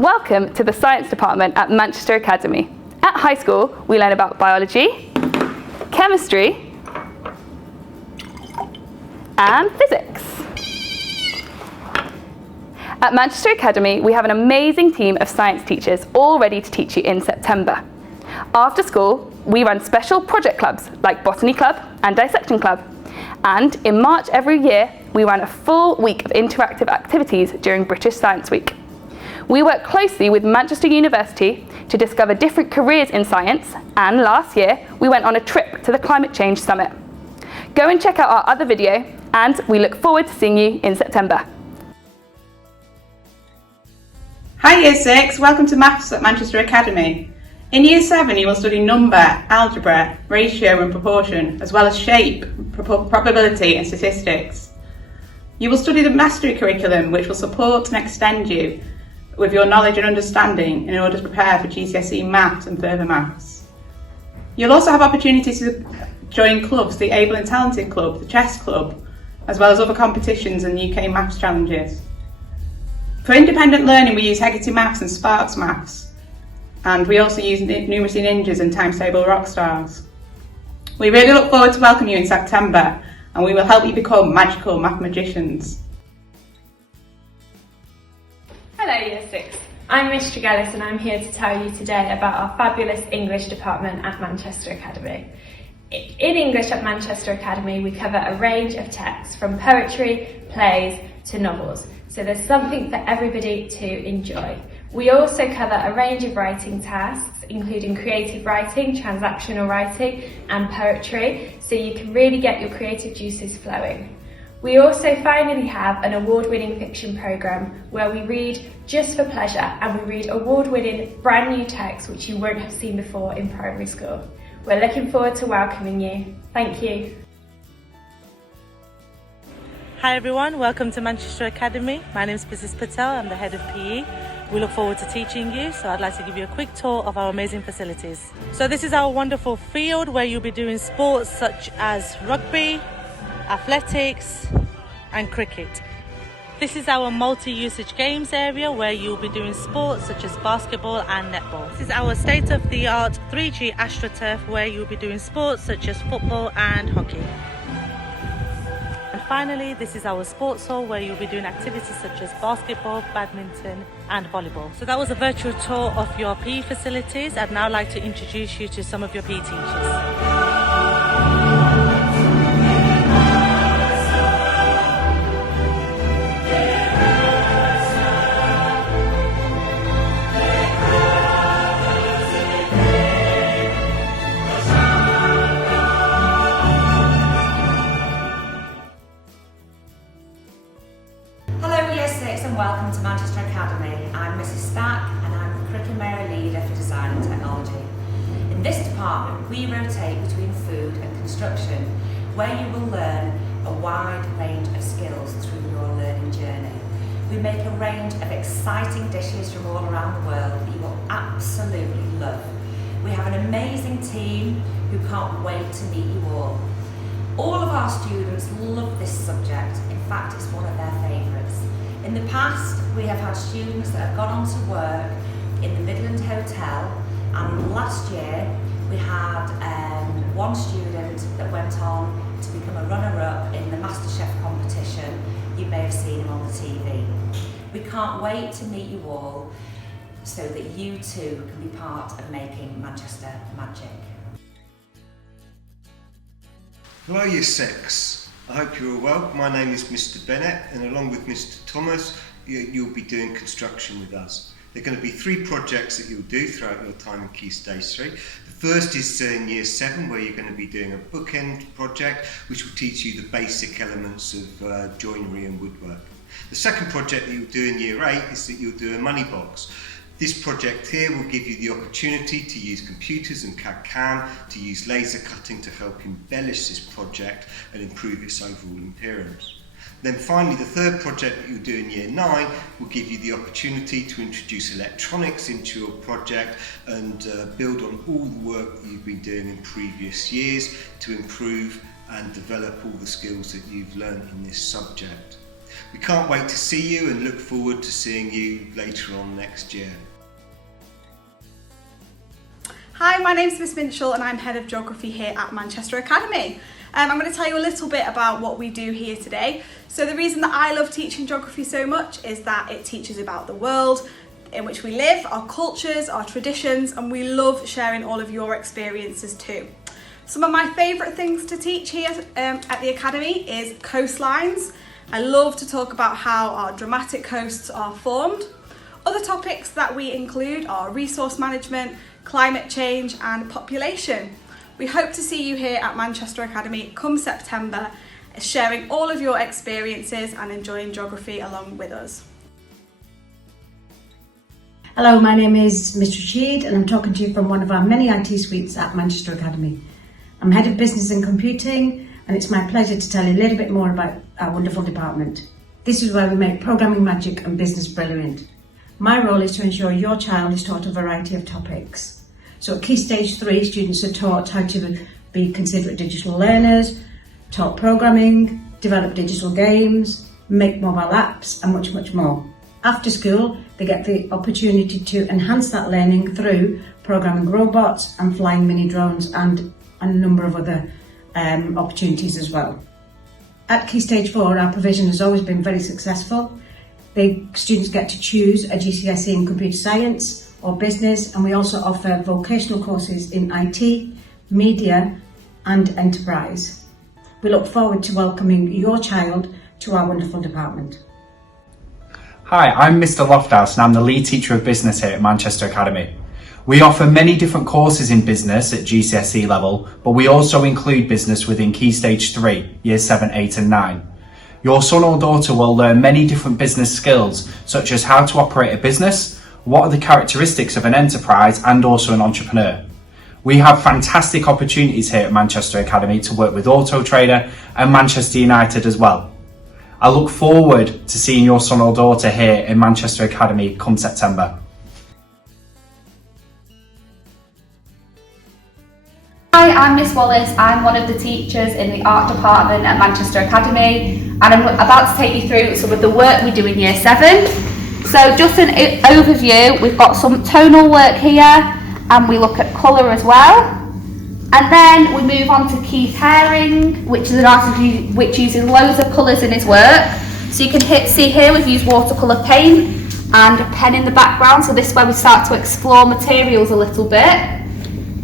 Welcome to the Science Department at Manchester Academy. At high school, we learn about biology, chemistry, and physics. At Manchester Academy, we have an amazing team of science teachers all ready to teach you in September. After school, we run special project clubs like Botany Club and Dissection Club. And in March every year, we run a full week of interactive activities during British Science Week. We work closely with Manchester University to discover different careers in science, and last year we went on a trip to the Climate Change Summit. Go and check out our other video, and we look forward to seeing you in September. Hi Year 6, welcome to Maths at Manchester Academy. In Year 7 you will study number, algebra, ratio and proportion, as well as shape, probability and statistics. You will study the mastery curriculum, which will support and extend you with your knowledge and understanding in order to prepare for GCSE Maths and further Maths. You'll also have opportunities to join clubs, the Able and Talented Club, the Chess Club, as well as other competitions and UK Maths challenges. For independent learning we use Hegarty Maths and Sparks Maths, and we also use Numeracy Ninjas and Times Table Rockstars. We really look forward to welcoming you in September, and we will help you become magical math magicians. Hello Year 6, I'm Miss Tregellis and I'm here to tell you today about our fabulous English department at Manchester Academy. In English at Manchester Academy we cover a range of texts from poetry, plays to novels, so there's something for everybody to enjoy. We also cover a range of writing tasks, including creative writing, transactional writing and poetry, so you can really get your creative juices flowing. We also finally have an award-winning fiction programme where we read just for pleasure, and we read award-winning brand new texts which you won't have seen before in primary school. We're looking forward to welcoming you. Thank you. Hi everyone, welcome to Manchester Academy. My name is Mrs. Patel, I'm the head of PE. We look forward to teaching you, so I'd like to give you a quick tour of our amazing facilities. So this is our wonderful field where you'll be doing sports such as rugby, athletics and cricket. This is our multi-usage games area where you'll be doing sports such as basketball and netball. This is our state-of-the-art 3G AstroTurf where you'll be doing sports such as football and hockey. And finally, this is our sports hall where you'll be doing activities such as basketball, badminton and volleyball. So that was a virtual tour of your PE facilities. I'd now like to introduce you to some of your PE teachers. And welcome to Manchester Academy. I'm Mrs. Stack and I'm the Curriculum Area Leader for Design and Technology. In this department we rotate between food and construction, where you will learn a wide range of skills through your learning journey. We make a range of exciting dishes from all around the world that you will absolutely love. We have an amazing team who can't wait to meet you all. All of our students love this subject, in fact it's one of their favourites. In the past, we have had students that have gone on to work in the Midland Hotel, and last year we had one student that went on to become a runner-up in the MasterChef competition. You may have seen him on the TV. We can't wait to meet you all so that you too can be part of making Manchester magic. Hello Year 6. I hope you're all well. My name is Mr. Bennett, and along with Mr. Thomas, you'll be doing construction with us. There are going to be 3 projects that you'll do throughout your time in Key Stage 3. The first is in Year 7, where you're going to be doing a bookend project, which will teach you the basic elements of joinery and woodwork. The second project that you'll do in Year 8 is that you'll do a money box. This project here will give you the opportunity to use computers and CAD/CAM, to use laser cutting to help embellish this project and improve its overall appearance. Then finally, the third project that you'll do in Year 9 will give you the opportunity to introduce electronics into your project and build on all the work that you've been doing in previous years to improve and develop all the skills that you've learned in this subject. We can't wait to see you and look forward to seeing you later on next year. Hi, my name's Miss Minchell and I'm Head of Geography here at Manchester Academy. I'm going to tell you a little bit about what we do here today. So the reason that I love teaching geography so much is that it teaches about the world in which we live, our cultures, our traditions, and we love sharing all of your experiences too. Some of my favourite things to teach here at the Academy is coastlines. I love to talk about how our dramatic coasts are formed. Other topics that we include are resource management, climate change and population. We hope to see you here at Manchester Academy come September, sharing all of your experiences and enjoying geography along with us. Hello, my name is Ms. Rashid and I'm talking to you from one of our many IT suites at Manchester Academy. I'm Head of Business and Computing and it's my pleasure to tell you a little bit more about our wonderful department. This is where we make programming magic and business brilliant. My role is to ensure your child is taught a variety of topics. So at Key Stage 3, students are taught how to be considerate digital learners, taught programming, develop digital games, make mobile apps and much, much more. After school, they get the opportunity to enhance that learning through programming robots and flying mini drones and a number of other opportunities as well. At Key Stage 4, our provision has always been very successful. The students get to choose a GCSE in computer science or business, and we also offer vocational courses in IT, media and enterprise. We look forward to welcoming your child to our wonderful department. Hi, I'm Mr. Lofthouse and I'm the lead teacher of business here at Manchester Academy. We offer many different courses in business at GCSE level, but we also include business within Key Stage 3, Years 7, 8 and 9. Your son or daughter will learn many different business skills, such as how to operate a business, what are the characteristics of an enterprise and also an entrepreneur. We have fantastic opportunities here at Manchester Academy to work with Auto Trader and Manchester United as well. I look forward to seeing your son or daughter here in Manchester Academy come September. Hi, I'm Miss Wallace. I'm one of the teachers in the art department at Manchester Academy and I'm about to take you through some of the work we do in Year 7. So just an overview, we've got some tonal work here and we look at colour as well. And then we move on to Keith Haring, which is an artist which uses loads of colours in his work. So you can see here we've used watercolour paint and a pen in the background, so this is where we start to explore materials a little bit.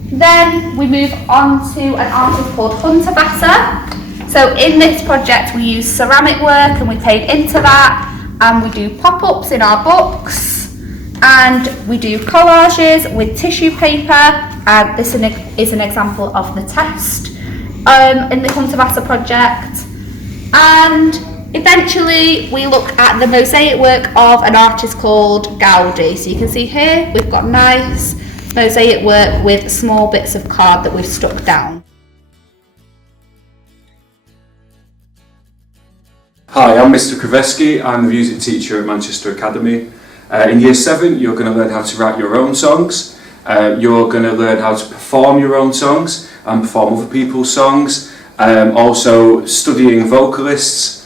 Then we move on to an artist called Hunter Batter. So in this project we use ceramic work and we paint into that, and we do pop-ups in our books, and we do collages with tissue paper, and this is an example of the test in the Hunter Batter project. And eventually we look at the mosaic work of an artist called Gaudi. So you can see here we've got nice mosaic work with small bits of card that we've stuck down. Hi, I'm Mr. Kraveski. I'm the music teacher at Manchester Academy. In Year 7 you're going to learn how to write your own songs, you're going to learn how to perform your own songs and perform other people's songs, also studying vocalists.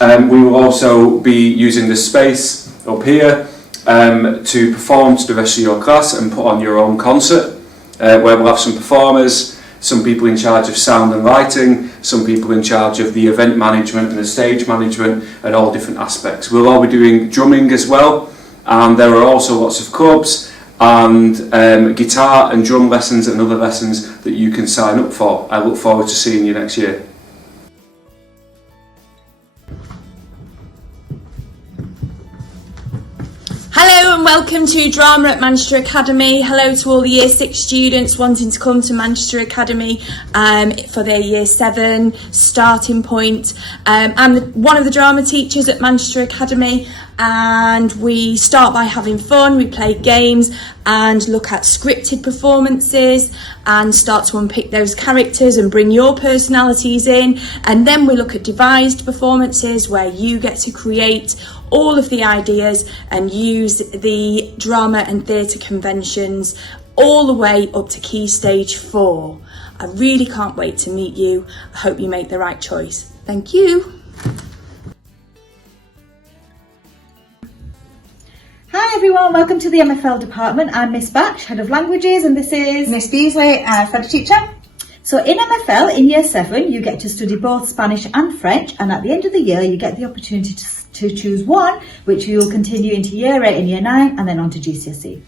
We will also be using this space up here to perform to the rest of your class and put on your own concert, where we'll have some performers, some people in charge of sound and lighting, some people in charge of the event management and the stage management and all different aspects. We'll all be doing drumming as well, and there are also lots of clubs and guitar and drum lessons and other lessons that you can sign up for. I look forward to seeing you next year. Hello and welcome to Drama at Manchester Academy. Hello to all the Year 6 students wanting to come to Manchester Academy for their Year 7 starting point. I'm one of the drama teachers at Manchester Academy, and we start by having fun. We play games and look at scripted performances and start to unpick those characters and bring your personalities in. And then we look at devised performances where you get to create all of the ideas and use the drama and theatre conventions all the way up to Key Stage 4. I really can't wait to meet you. I hope you make the right choice. Thank you. Hi everyone, welcome to the MFL department. I'm Miss Batch, Head of Languages, and this is Miss Beasley, French teacher. So in MFL, in Year 7, you get to study both Spanish and French, and at the end of the year, you get the opportunity to choose one, which you will continue into Year 8 and Year 9, and then on to GCSE.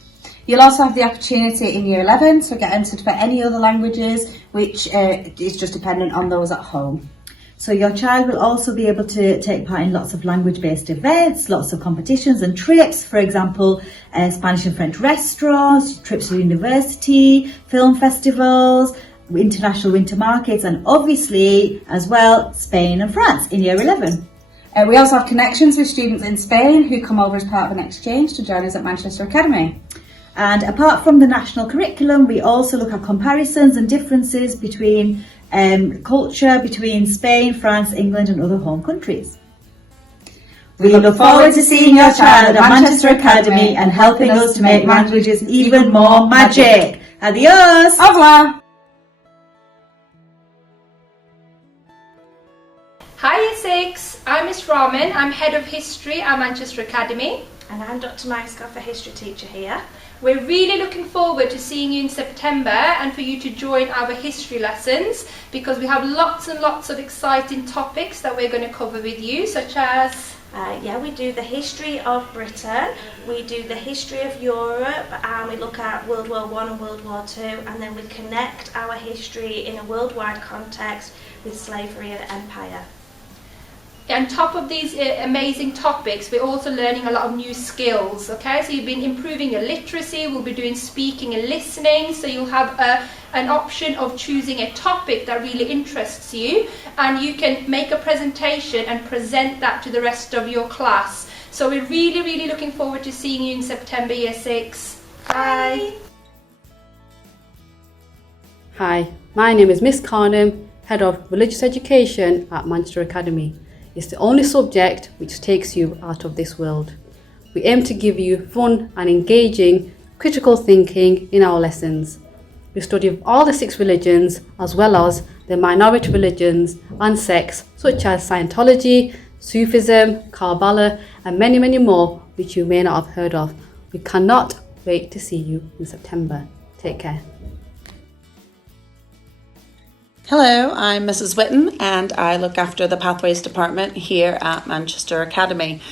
You'll also have the opportunity in Year 11 to get entered for any other languages, which is just dependent on those at home. So your child will also be able to take part in lots of language-based events, lots of competitions and trips, for example, Spanish and French restaurants, trips to university, film festivals, international winter markets, and obviously as well Spain and France in Year 11. We also have connections with students in Spain who come over as part of an exchange to join us at Manchester Academy. And apart from the national curriculum, we also look at comparisons and differences between culture between Spain, France, England and other home countries. We look forward to seeing your child at Manchester Academy and helping us to make languages even more magic. Adios! Au revoir! Hi Year 6, I'm Miss Raman, I'm Head of History at Manchester Academy. And I'm Dr. Myskoff, a history teacher here. We're really looking forward to seeing you in September and for you to join our history lessons because we have lots and lots of exciting topics that we're going to cover with you, such as... we do the history of Britain, we do the history of Europe, and we look at World War I and World War II, and then we connect our history in a worldwide context with slavery and empire. On top of these amazing topics, we're also learning a lot of new skills, okay? So you've been improving your literacy, we'll be doing speaking and listening, so you'll have an option of choosing a topic that really interests you, and you can make a presentation and present that to the rest of your class. So we're really, really looking forward to seeing you in September, Year 6. Bye! Hi, my name is Miss Carnham, Head of Religious Education at Manchester Academy. It's the only subject which takes you out of this world. We aim to give you fun and engaging critical thinking in our lessons. We study all the 6 religions as well as the minority religions and sects such as Scientology, Sufism, Kabbalah and many, many more which you may not have heard of. We cannot wait to see you in September. Take care. Hello, I'm Mrs. Whitten and I look after the Pathways department here at Manchester Academy.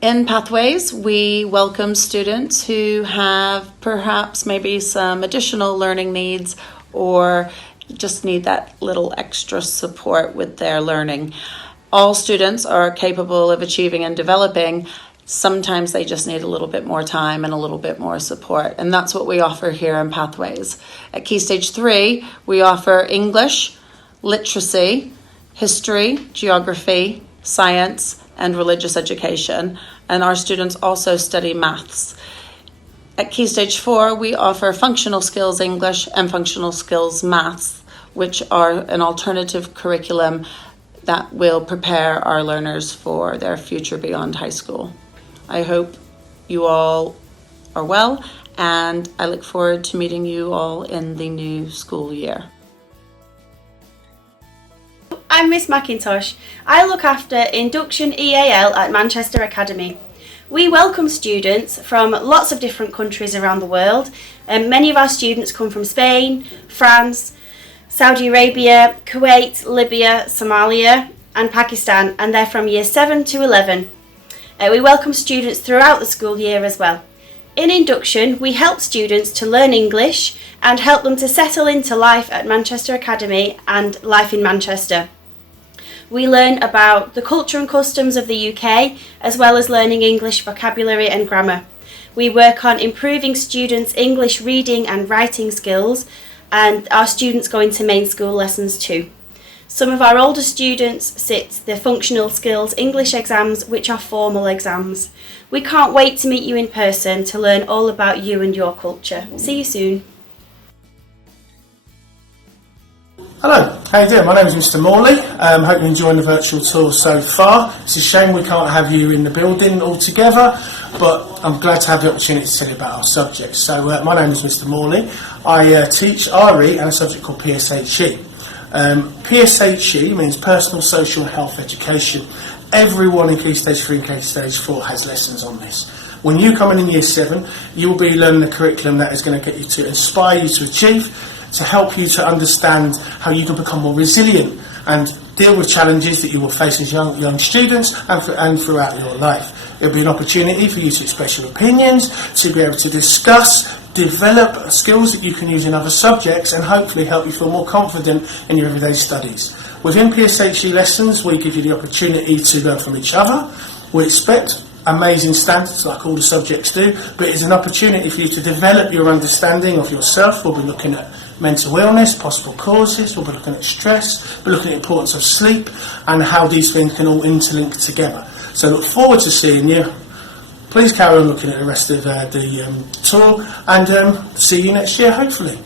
In Pathways, we welcome students who have perhaps maybe some additional learning needs or just need that little extra support with their learning. All students are capable of achieving and developing. Sometimes they just need a little bit more time and a little bit more support, and that's what we offer here in Pathways. At Key Stage 3, we offer English, literacy, history, geography, science, and religious education, and our students also study maths. At Key Stage 4, we offer functional skills English and functional skills maths, which are an alternative curriculum that will prepare our learners for their future beyond high school. I hope you all are well, and I look forward to meeting you all in the new school year. I'm Miss McIntosh. I look after Induction EAL at Manchester Academy. We welcome students from lots of different countries around the world, and many of our students come from Spain, France, Saudi Arabia, Kuwait, Libya, Somalia and Pakistan, and they're from Year 7 to 11. We welcome students throughout the school year as well. In Induction, we help students to learn English and help them to settle into life at Manchester Academy and life in Manchester. We learn about the culture and customs of the UK, as well as learning English vocabulary and grammar. We work on improving students' English reading and writing skills, and our students go into main school lessons too. Some of our older students sit the functional skills English exams, which are formal exams. We can't wait to meet you in person to learn all about you and your culture. See you soon. Hello, how you doing? My name is Mr. Morley. Hope you're enjoying the virtual tour so far. It's a shame we can't have you in the building all together, but I'm glad to have the opportunity to tell you about our subject. So my name is Mr. Morley. I teach RE and a subject called PSHE. PSHE means Personal Social Health Education. Everyone in Key Stage 3 and Key Stage 4 has lessons on this. When you come in Year 7, you will be learning the curriculum that is going to get you to inspire you to achieve, to help you to understand how you can become more resilient and deal with challenges that you will face as young students and throughout your life. It will be an opportunity for you to express your opinions, to be able to discuss, develop skills that you can use in other subjects, and hopefully help you feel more confident in your everyday studies. Within PSHE lessons, we give you the opportunity to learn from each other. We expect amazing standards like all the subjects do, but it's an opportunity for you to develop your understanding of yourself. We'll be looking at mental illness, possible causes, we'll be looking at stress, we'll be looking at the importance of sleep and how these things can all interlink together. So look forward to seeing you. Please carry on looking at the rest of the tour and see you next year hopefully.